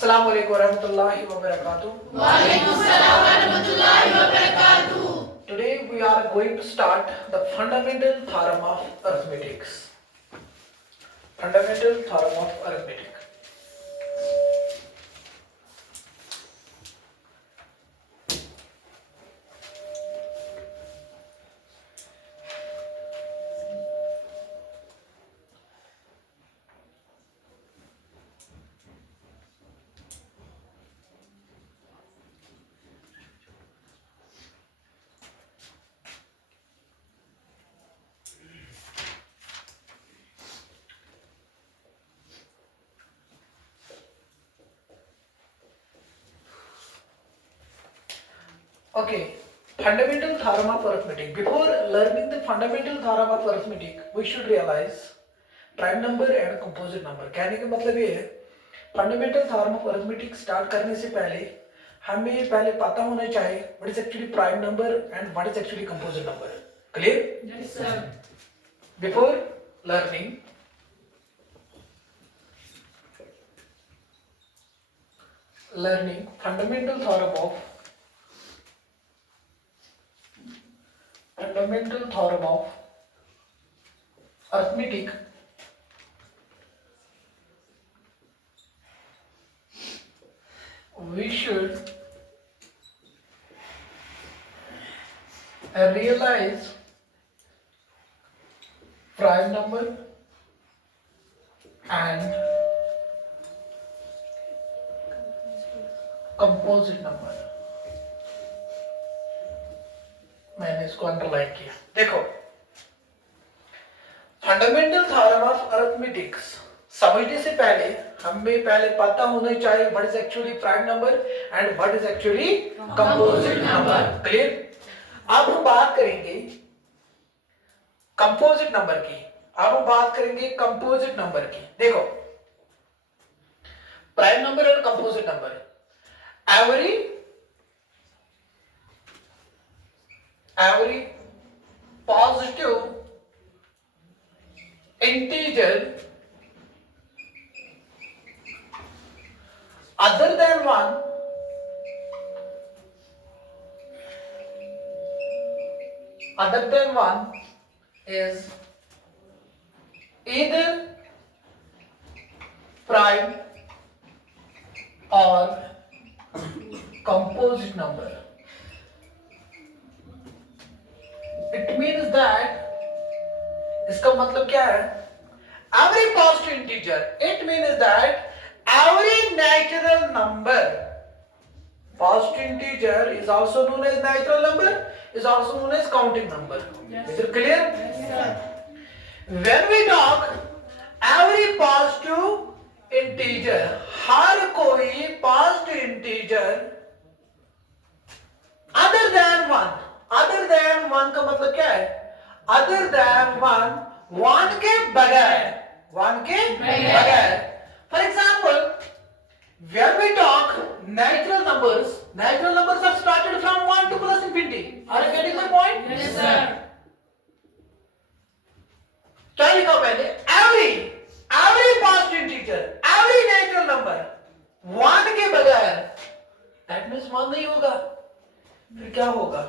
अस्सलाम वालेकुम warahmatullahi wabarakatuh. Waalaikumsalam warahmatullahi wabarakatuh. Today we are going to start the fundamental theorem of arithmetics. Fundamental theorem of arithmetic. Okay, fundamental theorem of arithmetic. Before learning the fundamental theorem of arithmetic, we should realize prime number and composite number. कहने का मतलब ये है fundamental theorem of arithmetic start करने से पहले हमें पहले पता होना चाहिए what is actually prime number and what is actually composite number. Clear? Yes, sir. Before learning fundamental theorem of arithmetic, we should realize prime number and composite number. मैंने इसको अंडरलाइन किया. देखो, फंडामेंटल थ्योरम ऑफ अरिथमेटिक्स समझने से पहले हमें पहले पता होना चाहिए what is actually prime number and what is actually composite number. Clear? अब हम बात करेंगे कंपोजिट नंबर की. अब हम बात करेंगे कंपोजिट नंबर की. देखो, प्राइम नंबर और composite number, every positive integer other than 1 is either prime or composite number. It means that, इसका मतलब क्या है? Every positive integer, it means that every natural number, positive integer is also known as natural number, is also known as counting number. Yes. Is it clear? Yes, sir. When we talk every positive integer, हर कोई positive integer other than 1, other than 1 का मतलब क्या है? other than 1 के बगैर, 1 के बगैर. For example, when we talk natural numbers are started from 1 to plus infinity. Are you getting my point? Yes, sir. क्या लिखा मैंने? every positive integer, every natural number 1 के बगैर, that means 1 नहीं होगा. फिर क्या होगा?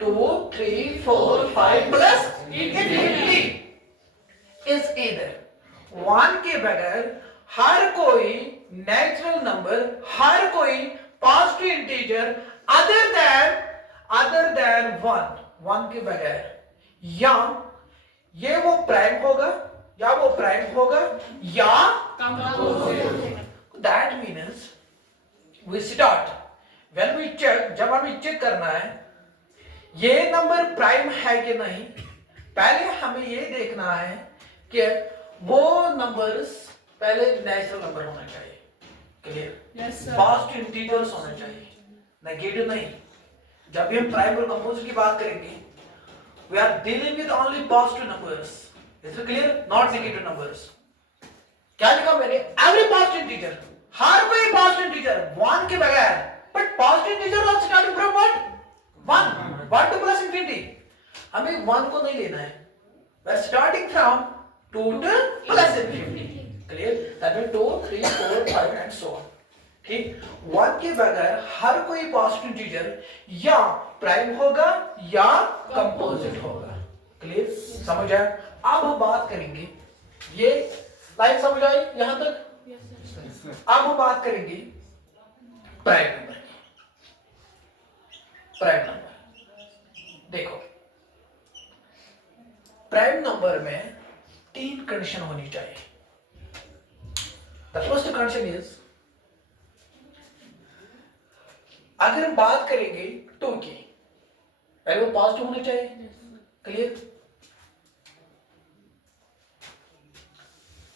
2, 3, 4, 5 plus infinity is either 1 के बगैर हर कोई नेचुरल नंबर, हर कोई पॉजिटिव इंटीजर अदर देन 1 के बगैर, या ये वो प्राइम होगा या वो प्राइम होगा या Composite. That means we start when we check, जब हमें चेक करना है ये नंबर प्राइम है कि नहीं, पहले हमें ये देखना है कि वो नंबर्स पहले नेचुरल नंबर होना चाहिए. Clear? Yes, sir. Positive integers होना चाहिए, नेगेटिव नहीं. जब भी हम प्राइम और कंपोजिट की बात करेंगे, we are dealing with only positive numbers. Is it clear? Not negative numbers. क्या लिखा मैंने? एवरी पॉजिटिव इंटीजर, हर कोई पॉजिटिव इंटीजर 1 के बगैर, but positive integer are starting from what? 1 to plus infinity. हमें 1 को नहीं लेना है. We are starting from 2 to plus infinity. Clear? That means 2, 3, 4, 5 and so on. ठीक, 1 के बगैर हर कोई पॉजिटिव इंटीजर या प्राइम होगा या कंपोजिट होगा। क्लियर, समझ आया? अब हम बात करेंगे, ये लाइन समझ आई यहां तक? अब हम बात करेंगे प्राइम नंबर की। प्राइम नंबर देखो, प्राइम नंबर में 3 कंडीशन होनी चाहिए। द फर्स्ट कंडीशन इज, अगर हम बात करेंगे 2 की, पहले वो पॉजिटिव होने चाहिए। क्लियर,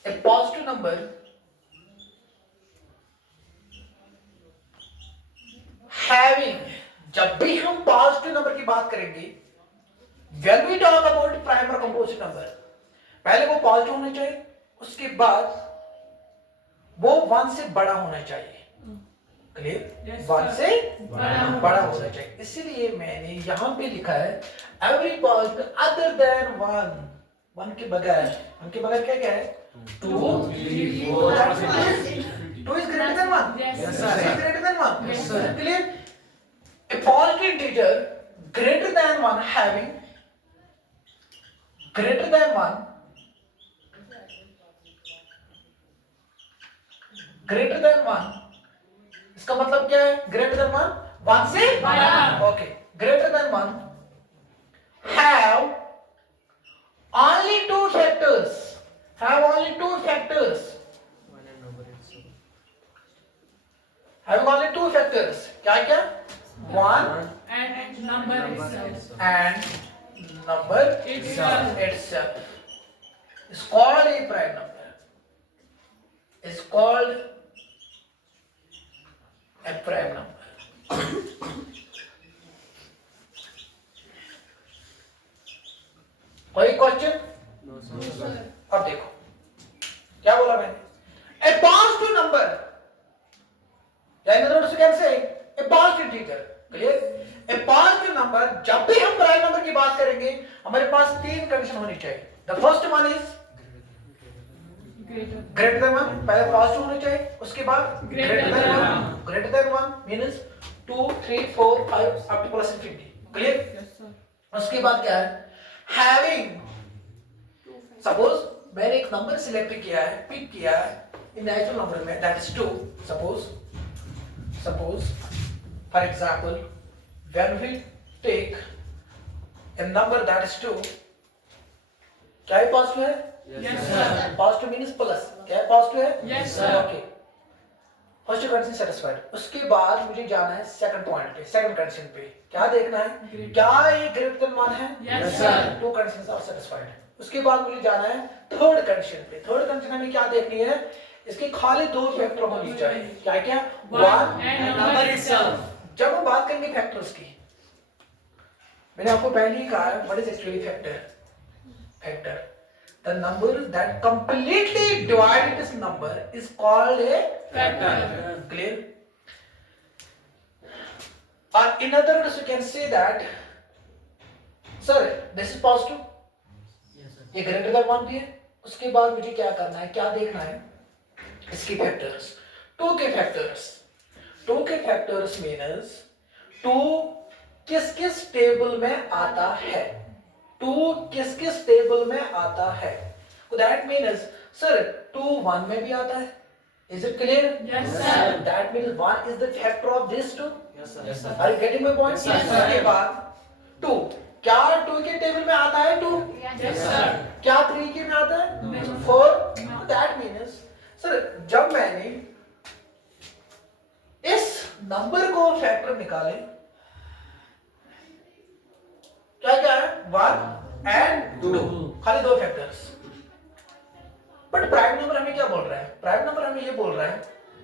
ए पॉजिटिव नंबर हैविंग, जब भी हम पॉजिटिव नंबर की बात करेंगे, when we talk about prime और कंपोजिट नंबर, पहले वो पॉजिटिव होने चाहिए, उसके बाद वो 1 से बड़ा होना चाहिए। क्लियर, 1 से बड़ा होना चाहिए। इसीलिए मैंने यहां पे लिखा है एवरी पॉजिटिव अदर देन 1 के बगैर। 1 के बगैर क्या क्या है? 2 3 4 2 is greater than 1? Yes, sir. Is greater than 1? Yes, sir. Clear? A positive integer greater than 1 having greater than 1 greater than 1, इसका मतलब क्या है? greater than 1, 1 से बड़ा। Okay, greater than 1 have only 2 factors, have only 2 factors, have only 2 factors, क्या क्या? 1 And number itself. and number Itself. itself is called a prime number, is called a prime number। कोई question? अब देखो क्या बोला मैंने, ए पॉजिटिव नंबर, या in other words can say A positive integer. Clear, A positive number, जब भी हम प्राइम नंबर की बात करेंगे, हमारे पास 3 कंडीशन होनी चाहिए। The first one is greater than 1, पहले पॉजिटिव होना चाहिए, उसके बाद ग्रेटर देन 1, ग्रेटर देन 1 मींस 2 3 4 5 up two plus infinity. Clear, Yes, sir. उसके बाद क्या है? हैविंग, सपोज मैंने एक नंबर सिलेक्ट किया है, पिक किया है इन नेचुरल नंबर में, that is 2। Suppose for example when we take a number that is 2, क्या है? पॉजिटिव है? Yes, sir. Positive means plus, क्या है? पॉजिटिव है? Yes, sir. Okay, first condition satisfied. उसके बाद मुझे जाना है सेकंड पॉइंट पे, सेकंड कंडीशन पे। क्या देखना है? क्या ये ग्रेटर देन 1 है? Yes, sir. 2 conditions are satisfied. उसके बाद मुझे जाना है थर्ड कंडीशन पे। थर्ड कंडीशन में क्या देखनी है? इसके खाली 2 फैक्टर होनी चाहिए। क्या क्या? 1 and number itself. जब हम बात करेंगे फैक्टर्स की, मैंने आपको पहले ही कहा है what is actually factor. The number that completely divide this number is called a Factor. Clear? Or in other words, you can say that, sir, this is positive. ये greater than 1 भी है। उसके बाद मुझे क्या करना है? क्या देखना है? इसकी फैक्टर्स, 2 के फैक्टर्स। 2 के फैक्टर्स मीन्स 2 किस किस टेबल में आता है, 2 किस किस टेबल में आता है। दैट मीन्स सर 2 1 में भी आता है। Is it clear? Yes, sir. That means 1 is the factor of this 2। Yes, sir. Are you getting my point? Yes, sir. उसके बाद 2, क्या 2 के टेबल में आता है 2? Yes, sir. क्या 3 के में आता है? No. 4। No. दैट मीन्स सर जब मैंने इस नंबर को फैक्टर निकाले, क्या क्या है? 1 एंड 2, खाली 2 फैक्टर्स। बट प्राइम नंबर हमें क्या बोल रहा है? प्राइम नंबर हमें ये बोल रहा है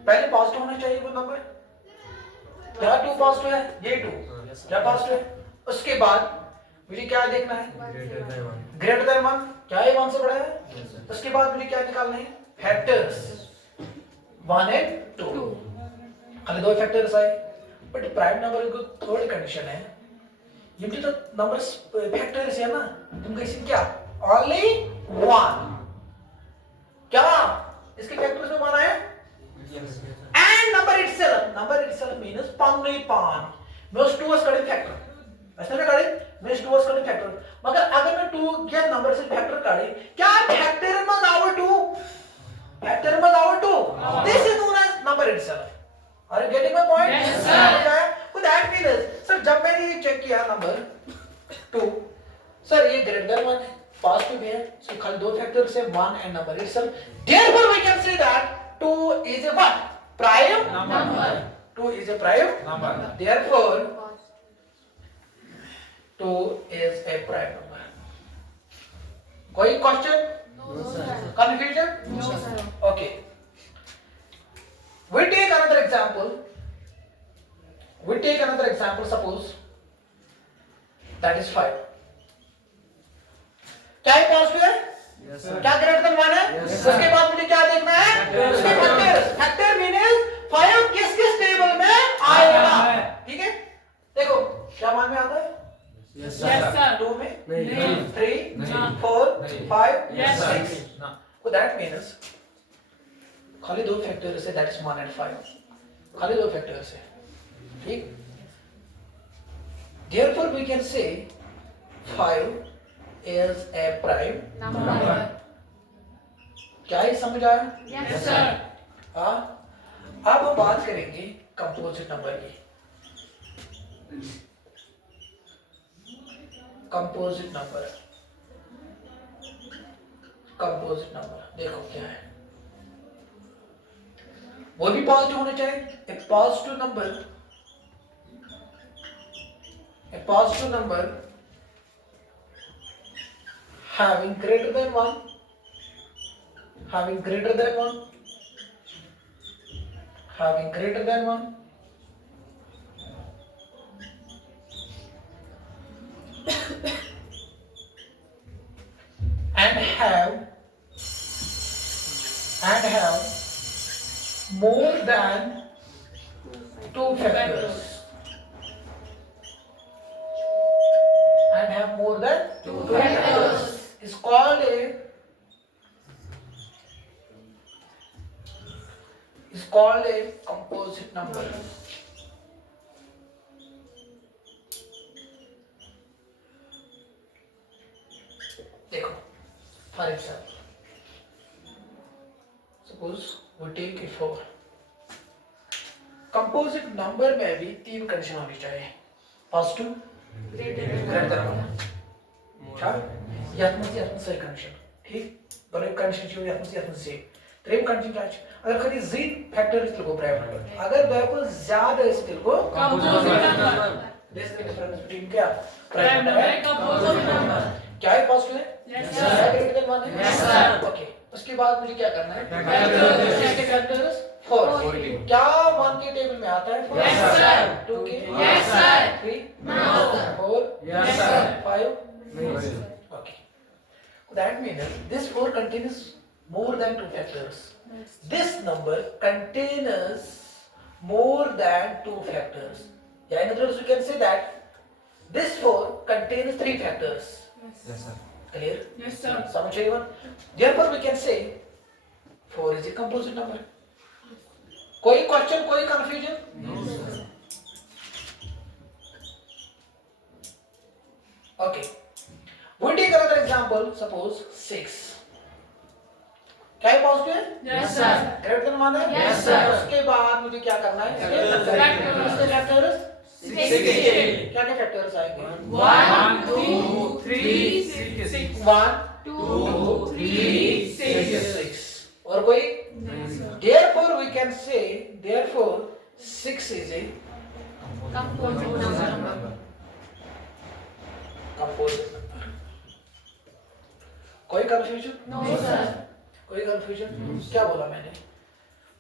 पहले पॉजिटिव होना चाहिए वो नंबर। क्या 2 पॉजिटिव है? ये 2 क्या पॉजिटिव है? उसके बाद मुझे क्या देखना है? ग्रेटर देन 1, क्या ये 1 से बड़ा है? उसके बाद मुझे क्या निकालना है? फैक्टर्स 1 एंड 2, खाली 2 फैक्टर्स आए। बट प्राइम नंबर की थर्ड कंडीशन है, ये जो नंबर्स फैक्टर्स है ना, तुम कैसे क्या ओनली 1, क्या इसके फैक्टर्स में 1 आया? And and number itself means पान means 2 was cutting factor ऐसे में काढे means 2 was cutting factor मगर अगर मैं 2 या नंबर से फैक्टर काढे क्या फैक्टर में आवर 2 फैक्टर में आवर 2 this is known as number itself. Are you getting my point? Yes, sir. So that means sir जब मैंने ये चेक किया नंबर 2 सर ये ग्रेटर देन 1 है पॉजिटिव है सो खाली दो फैक्टर से 1 and number itself. Therefore we can say that 2 is a what? Prime Number. 2 is a prime Number. Therefore 2 is a prime number. कोई question? No, sir. Confusion? No, sir. Okay. We take another example. Suppose that is 5. क्या ये पॉजिटिव है? Yes, sir. क्या greater than 1 है? Yes, sir. उसके बाद मुझे क्या देखना है? Factors. उसके फैक्टर्स. फैक्टर मींस 5 किस किस टेबल में आएगा? ठीक है? देखो क्या मान में आता है? Yes, Yes, sir. 2 में, नहीं. 3, नहीं. 4, नहीं. 5, Yes, sir. 6. No. So that means खाली दो फैक्टर से that is 1 and 5. खाली दो फैक्टर से. ठीक? Therefore we can say 5 is a prime. Number. क्या ये समझ आया? Yes, sir. हाँ? अब हम बात करेंगे कंपोजिट नंबर की. कंपोजिट नंबर देखो क्या है वो भी पॉजिटिव होना चाहिए a positive number having greater than 1 and have more than 2 factors is called a composite number. देखो for example suppose we take a 4 composite number में भी 3 कंडीशन होनी चाहिए पॉजिटिव ग्रेटर देन 1 छा यातमध्ये सही कंडीशन ठीक बरे कंडीशन चाहिए यातमध्ये से त्रेम कंडीशन चाहिए अगर खाली z फैक्टर इस को प्राइम नंबर अगर दो ज्यादा इस को Composite number. This is the difference between क्या Prime number. Composite number. क्या है पॉजिटिव है Yes, क्या sir. ग्रेटर देन 1 है Yes, sir. ओके उसके बाद मुझे क्या करना है Factors. इसके फैक्टर्स 4 क्या 1 के टेबल में आता है 4 Yes, sir. 2 के Yes, sir. 3 No. 4 Yes, sir. 5 नहीं. okay that means this 4 contains more than 2 factors this number contains more than 2 factors yeah in other words we can say that this 4 contains 3 factors Yes, sir. clear Yes, sir. समझ everyone therefore we can say 4 is a composite number कोई क्वेश्चन कोई confusion No, sir. okay we take another example suppose 6 क्या है पॉजिटिव है Yes, sir. Greater than 1 है Yes, sir. उसके बाद मुझे क्या करना है Factors. इसके फैक्टर्स 16. क्या क्या फैक्टर्स आएंगे 1, 2, 3, 6. 1 2, 3, 6. और कोई therefore we can say therefore 6 is a Composite number. composite number कोई कंफ्यूजन No, sir. कोई कंफ्यूजन क्या बोला मैंने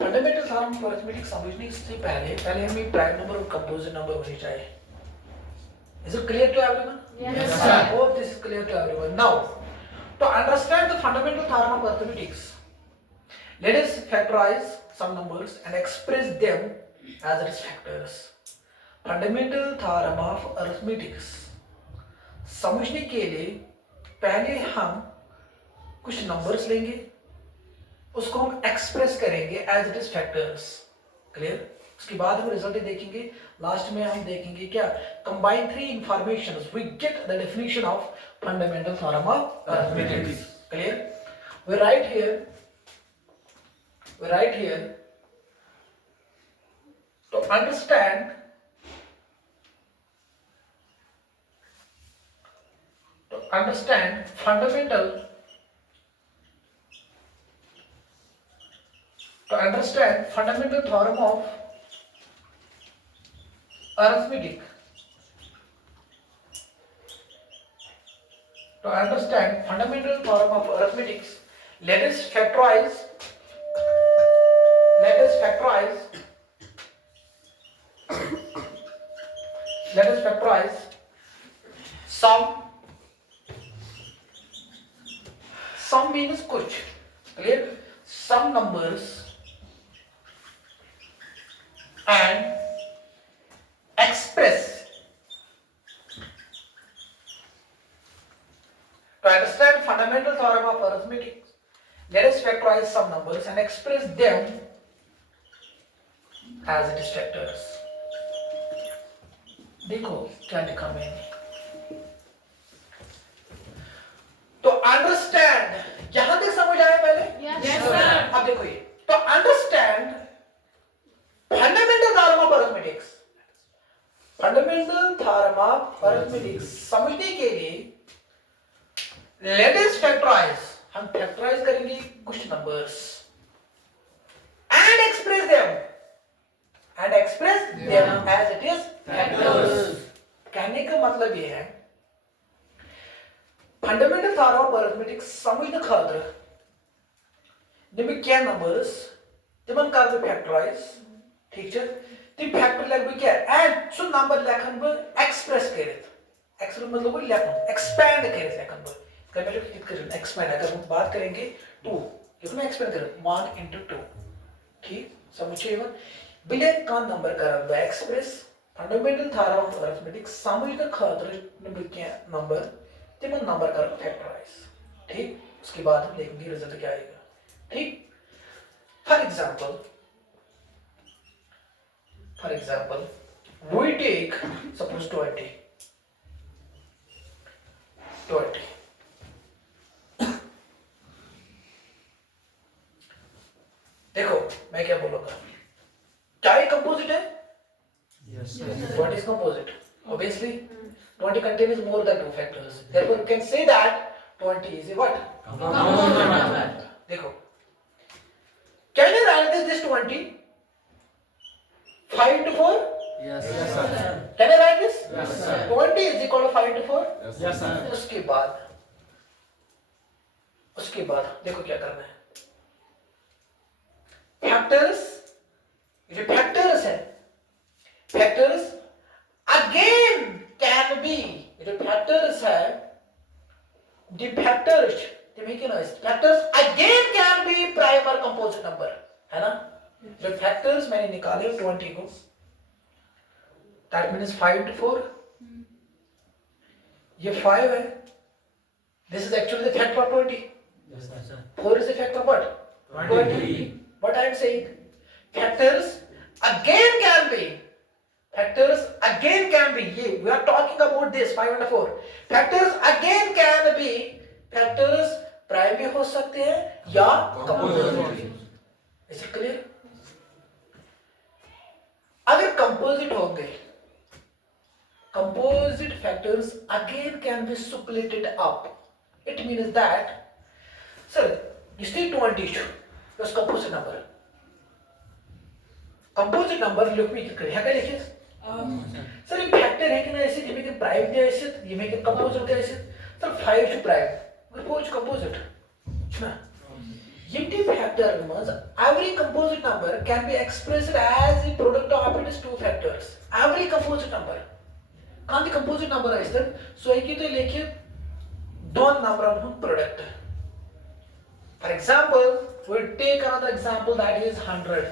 फंडामेंटल थ्योरम ऑफ अरिथमेटिक समझने से पहले हमें प्राइम नंबर और कंपोजिट नंबर होनी चाहिए is it clear to everyone Yes, I sir. hope this is clear to everyone now to understand the fundamental theorem of arithmetic let us factorize some numbers and express them as its factors fundamental theorem of arithmetic समझने के लिए पहले हम कुछ नंबर्स लेंगे उसको हम express करेंगे as it is factors clear? उसके बाद हम रिजल्ट देखेंगे, लास्ट में हम देखेंगे क्या, combine three informations we get the definition of fundamental theorem of arithmetic. Clear? we write here to understand fundamental theorem of arithmetic. To understand fundamental theorem of arithmetic, let us factorize sum means कुछ. Clear? Some numbers and express. To understand fundamental theorem of arithmetic, let us factorize some numbers and express them as distractors. देखो क्या लिखा मैंने. तो अंडरस्टैंड यहां तक समझ आया पहले? Yes, sir. अब देखो ये, तो understand fundamental theorem of arithmetics. Fundamental theorem of arithmetics समझने के लिए लेट अस फैक्टराइज, हम फैक्टराइज करेंगे कुछ numbers and express them as it is factors. कहने का मतलब ये है फंडामेंटल थ्योरम ऑफ अरिथमेटिक्स समझने खातिर क्या नंबर्स तिमन कर बह फैक्टराइज. ठीक है? तम फैक्टर लग बह क्या एंड सो नंबर लेखन बह एक्सप्रेस करित. एक्सप्रेस मतलब वो लेखन एक्सपैंड करित लेखन बह. एक्सपैंड अगर हम बात करेंगे 2 लिखना एक्सपैंड करें 1 into 2. ठीक समझिए बिले का नंबर कर बह express. Fundamental theorem of arithmetics समझने खातिर नंबर तिमन नंबर कर फैक्टराइज. ठीक? उसके बाद हम देखेंगे रिजल्ट क्या आएगा. ठीक? For example we take suppose 20. देखो मैं क्या बोलूंगा, क्या ये कंपोजिट है? Yes, sir. What is composite? Obviously 20 contains more than two factors, therefore you can say that 20 is a what? Composite number. देखो, can you write this 20 5 into 4? Yes, sir. Can I write this? Yes, sir. 20 is equal to 5 into 4. Yes, sir. उसके बाद देखो क्या करना है. फैक्टर्स, ये फैक्टर्स है, factors again can be, ये फैक्टर्स है, the factors factors again can be prime और कंपोजिट नंबर, है ना? जो फैक्टर्स मैंने निकाले 20 को, दैट मीन्स 5 into 4, ये 5 है, this is actually the factor of 20. Yes, sir. 4 is the factor of what? 20. What I am saying, factors again can be, ये we are talking about this 5 and 4. Factors again can be, factors prime भी हो सकते हैं या composite. Is it clear? अगर कंपोजिट होंगे, composite factors again can be split up. It means that, sir, you see 20 plus composite number. Composite number look me है क्या लिखिए? सर ये फैक्टर है कि ना, ऐसे ये में प्राइम है, ऐसे ये में कंपोजिट है, ऐसे सर 5 to प्राइम और 4 composite ना. ये factor means every composite number can be expressed as a product of its two factors. Every composite number. कहाँ दी composite number है इस तरह? So एक ही तो लेके दोन number of product. For example, we'll take another example that is 100.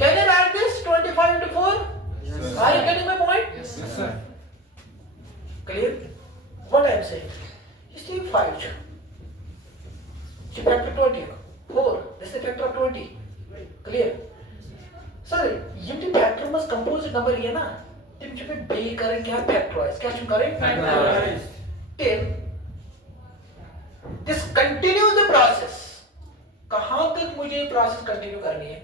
Can you write this 25 into 4? Yes, sir. Are you getting my point? Yes, sir. Clear? What I am saying? You see 5. You factor 20. 4. This is the factor of 20. Clear? Sir यम ती फैक्टर मस composite number ये ना तिम छ पे बे करें क्या फैक्टराइज क्या छ करें Factorize. till this continues the process कहां तक मुझे प्रोसेस कंटिन्यू करनी है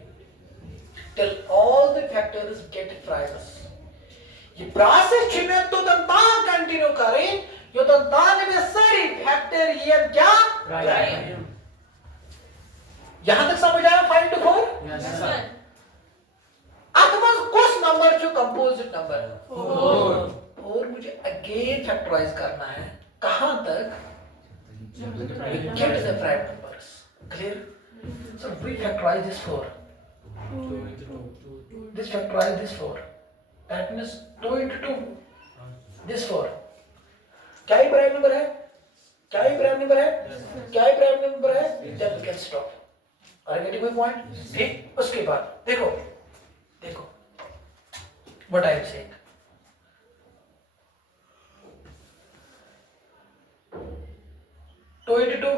till all the factors get factorized ये प्रोसेस छ में तो तंता कंटिन्यू करें यो तंता में सारी फैक्टर ये क्या Prime. यहां तक समझ आया 5 to 4 Yes, Yes, sir. sir. अथवा कुछ नंबर जो कंपोजिट नंबर है 4. और मुझे अगेन फैक्टराइज करना है कहां तक get the prime numbers clear so we factorize this 4 this factorize this 4 that means 2 into 2 this 4 क्या ही प्राइम नंबर है क्या ही प्राइम नंबर है क्या ही प्राइम नंबर है then we can stop are you getting my point ठीक उसके बाद देखो देखो what I am saying 2 into 2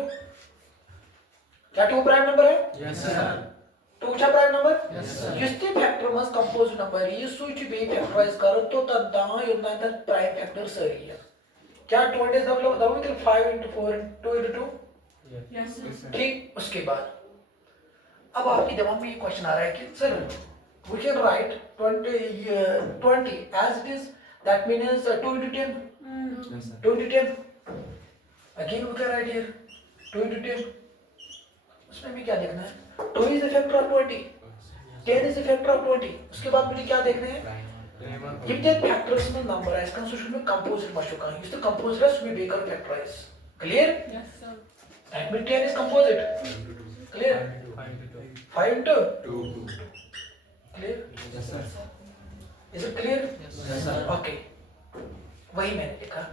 क्या 2 प्राइम नंबर है Yes, sir. 2 क्या प्राइम नंबर Yes, sir. जिसते फैक्टर मस कंपोज नंबर ये सुच बे फैक्टराइज करो तो तदा योजना तक प्राइम फैक्टर सही है क्या 20 सब लोग दबो कि 5 into 4 2 into 2 Yes, sir. ठीक उसके बाद अब आपके दिमाग में ये क्वेश्चन आ रहा है कि sir we can write 20 as it is that means 2 into 10 Yes, sir. 2 into 10 again we can write here 2 into 10 उसमें भी क्या देखना है 2 is the factor of 20 10 is the factor of 20 उसके बाद मुझे क्या देखने हैं if the factors में नंबर है इसका सोल्यूशन में कंपोजिट मत चुका है इस तो कंपोजिट है we make a factorize clear Yes, sir. that means 10 is composite clear 5 into 2. clear Yes, sir. is it clear Yes, sir. okay वही मैंने लिखा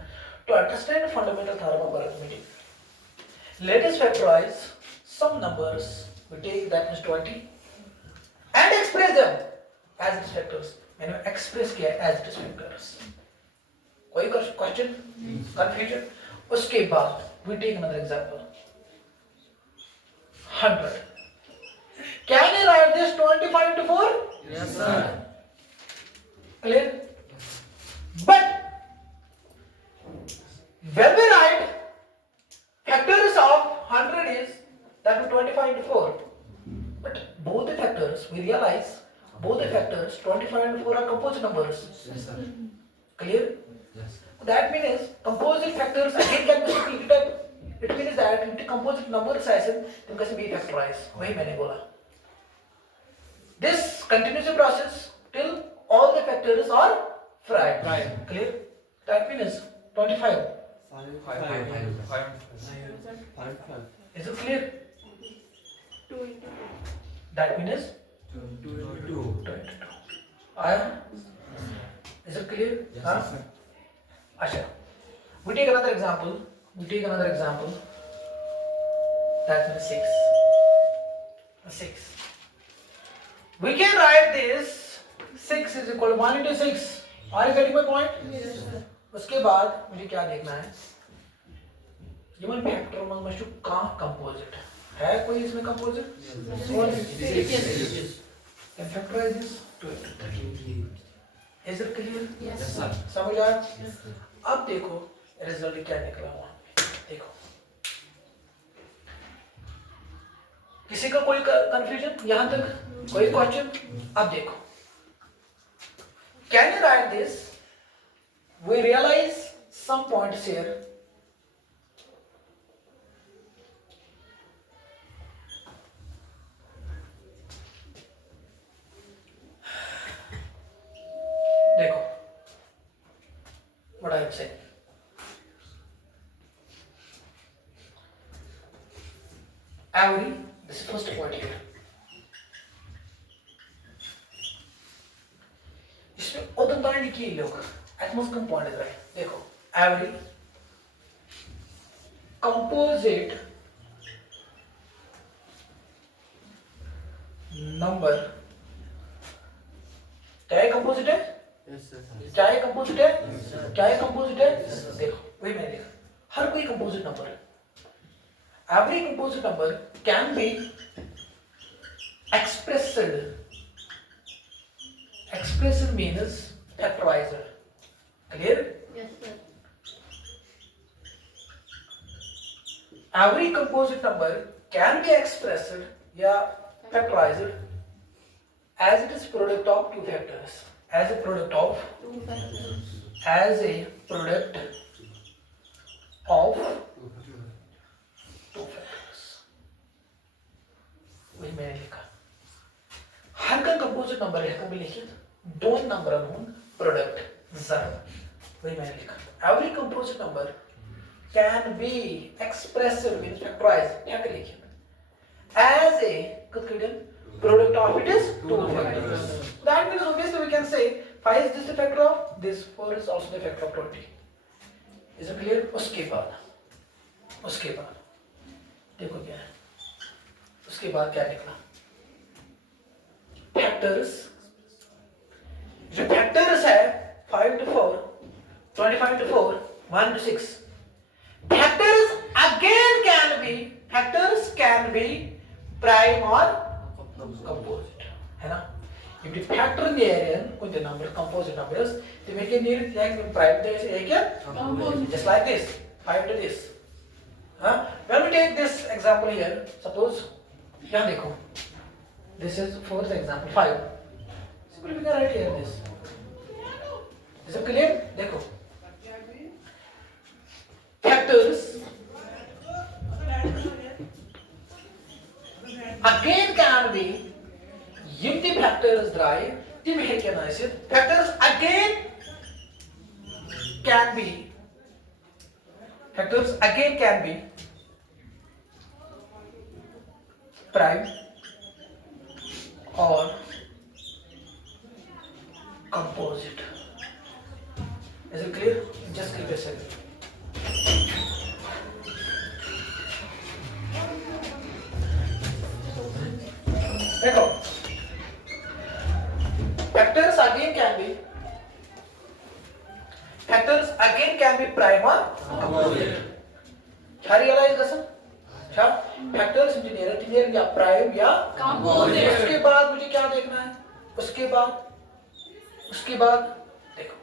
to understand fundamental theorem of arithmetic let us factorize some numbers we take that means 20 and express them as its factors मैंने express किया as its factors कोई question confusion उसके बाद we take another example 100 can I write this 25 to 4 Yes, sir. clear but when we write factors of 100 is that means 25 into 4 but both the factors we realize both the factors 25 and 4 are composite numbers Yes, sir. clear Yes. that means composite factors again can be split up it means that if the composite numbers ऐसे तो कैसे be factorized वही मैंने बोला this continues the process till all the factors are prime Prime. clear that means 25 is it clear 2 into 2. that means 2. 22 आया is it clear Yes, हाँ sir. अच्छा we take another example that means 6 we can write this 6 is equal to 1 into 6 are you getting my point Yes, sir. उसके बाद मुझे क्या देखना है human factor में मशू कहाँ कंपोजिट है कोई इसमें composite Yes. can factorize this to it is it clear Yes, Yes, sir. समझ आया Yes, sir. अब देखो रिजल्ट क्या निकला वहां देखो किसी का कोई कंफ्यूजन यहां तक कोई क्वेश्चन अब देखो can you write this we realise some points here देखो what I am saying Avery, this is first point here. इसमें उधर बाहर निकली लोग एटमॉस कम पॉइंट है देखो Avery composite number क्या है कंपोजिट है Yes, sir. क्या है कंपोजिट है Yes, sir. क्या है कंपोजिट है देखो वही मैंने देखा हर कोई कंपोजिट नंबर है every composite number can be expressed expressor means factorizer. Clear? Yes, sir. Every composite number can be expressed या factorized as it is product of two factors. As a product of Two factors. as a product of two factors. वही मैंने लिखा. हर का composite number है कभी लिखित दोन नंबर अनून प्रोडक्ट ज़र वही मैंने लिखा. Every composite number can be expressed means factorized क्या कर लिखित as a product of it is two factors. That means obviously we can say 5 is just the factor of this, 4 is also the factor of 20. Is it clear? उसके बाद देखो क्या है उसके बाद क्या निकला फैक्टर्स जो फैक्टर्स है 5 to 4 25 to 4 1 to 6 factors again can be prime or composite है ना. If the factor in the area with the number composite numbers they make it near like prime there is क्या Composite. just like this 5 to this. When we take this example here suppose यहाँ देखो this is for the example 5 simply we can write here this. Is it clear? देखो factors again can be if the factors drive the mechanical factors again can be prime or composite. Is it clear? Just give a second. देखो factors again can be prime or composite. क्या realize कसम? क्या factors engineer या prime या Composite. उसके बाद मुझे क्या देखना है? उसके बाद देखो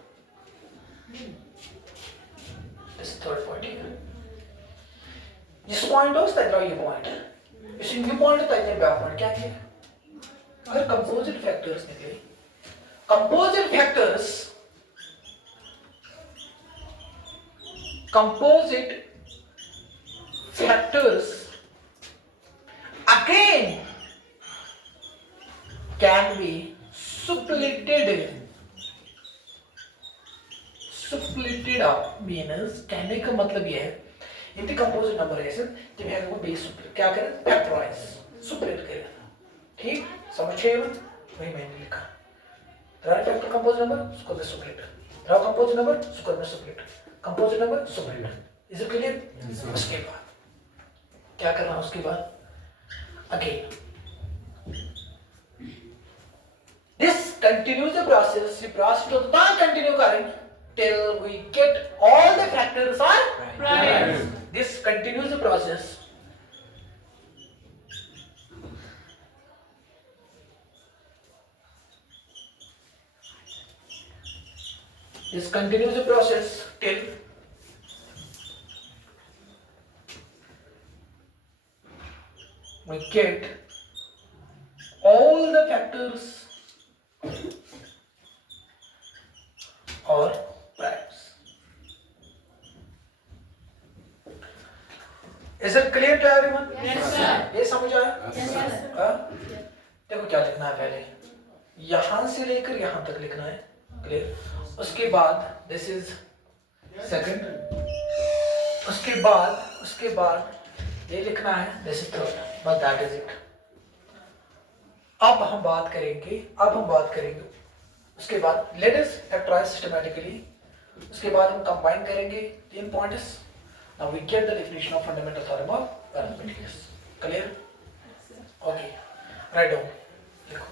this third point here. जिस point हो उसका draw ये point. इस new point होता है ये back point क्या है? अगर composite factors निकले composite factors again can be splitted up means कहने का मतलब ये है if the composite number है तो हम को base क्या करें factorize split करें ठीक समझे वही मैंने लिखा there are factor composite number उसको मैं split there are composite number उसको मैं split composite number split is it clear उसके बाद क्या करना है उसके बाद again this continues the process तो continue करेंगे till we get all the factors are Prime. this continues the process till we get all the factors or primes. Is it clear to everyone? Yes, sir. ये समझ आया? Yes, sir. हाँ? देखो क्या लिखना है पहले यहाँ से लेकर यहाँ तक लिखना है क्लियर उसके बाद दिस इज सेकंड उसके बाद ये लिखना है दिस इज थर्ड बस दैट इज इट अब हम बात करेंगे उसके बाद लेट अस फैक्टराइज सिस्टमैटिकली उसके बाद हम कंबाइन करेंगे तीन points now we get the definition of fundamental theorem of arithmetic clear okay right down देखो